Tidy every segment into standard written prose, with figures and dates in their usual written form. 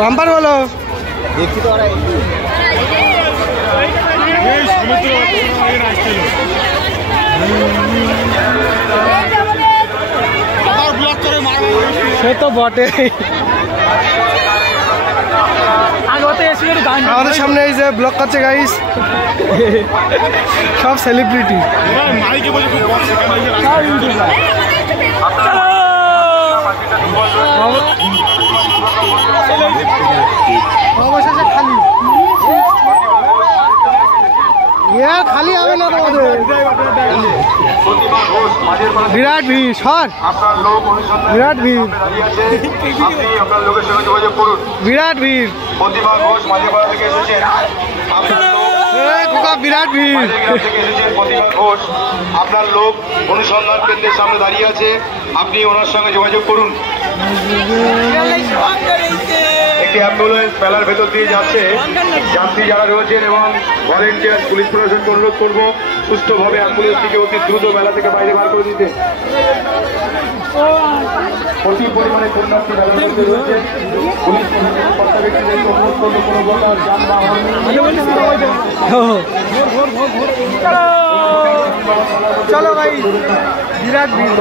Bumper বলো দেখছি তো সে তো বটে। আমাদের সামনে এই যে ব্লগ করছে গাইস, সব সেলিব্রিটি। অবশেষে খালি খালি হবে না তোমাদের, বিরাট ভিড় সর, বিরাট ভিড়, বিরাট ভিড়, বিরাট ভিড়। আপনার লোক অনুসন্ধান কেন্দ্রের সামনে দাঁড়িয়ে আছে, আপনি ওনার সঙ্গে যোগাযোগ করুন। একটি অ্যাম্বুলেন্স মেলার ভেতর দিয়ে যাচ্ছে, যাত্রী যারা রয়েছেন এবং ভলেন্টিয়ার পুলিশ প্রশাসনকে অনুরোধ করবো সুস্থভাবে অ্যাম্বুলেন্সটিকে অতি দ্রুত মেলা থেকে বাইরে বার করে দিতে। প্রচুর পরিমাণে পুণ্যার্থী মেলার মধ্যে রয়েছে, পুলিশ প্রশাসনের কর্তা ব্যক্তিদেরকে অনুরোধ করবো কোনো প্রকার যানবাহন চলো ভাই, বিরাট ভিড়।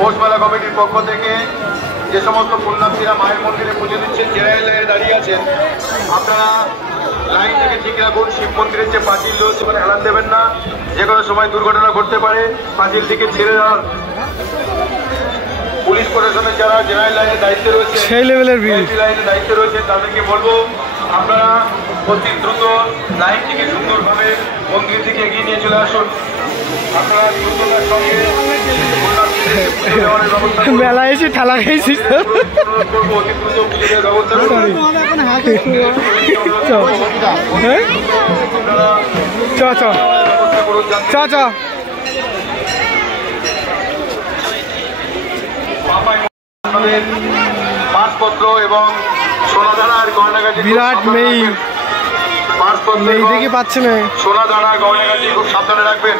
পৌষ মেলা কমিটির পক্ষ থেকে যে সমস্ত পুণ্যার্থীরা মায়ের মন্দিরে পুজো দিচ্ছেন, জেনারেল লাইনে দাঁড়িয়ে আছেন, আপনারা লাইন থেকে ঠিক রাখুন। শিব মন্দিরের যে পাঁচিল রয়েছে ওখানে হেলান দেবেন না, যে কোনো সময় দুর্ঘটনা ঘটতে পারে, পাঁচিল থেকে ছেড়ে দাঁড়ান। পুলিশ প্রশাসনের যারা জেনারেল লাইনের দায়িত্বে রয়েছে, সেই লেভেলের ভিড় লাইনের দায়িত্বে রয়েছে, তাদেরকে বলবো আপনারা অতি দ্রুত লাইনটিকে সুন্দরভাবে মন্দির থেকে এগিয়ে নিয়ে চলে আসুন। আপনারা দ্রুততার সঙ্গে মেলা এসে ঠেলা খেয়েছিস তো। পাসপত্র এবং সোনাদানার গয়নাগাটি, বিরাট মেয়ে পাসপত্র দেখে পাচ্ছে না, সোনাদানা গয়নাগাটি খুব সাবধানে রাখবেন।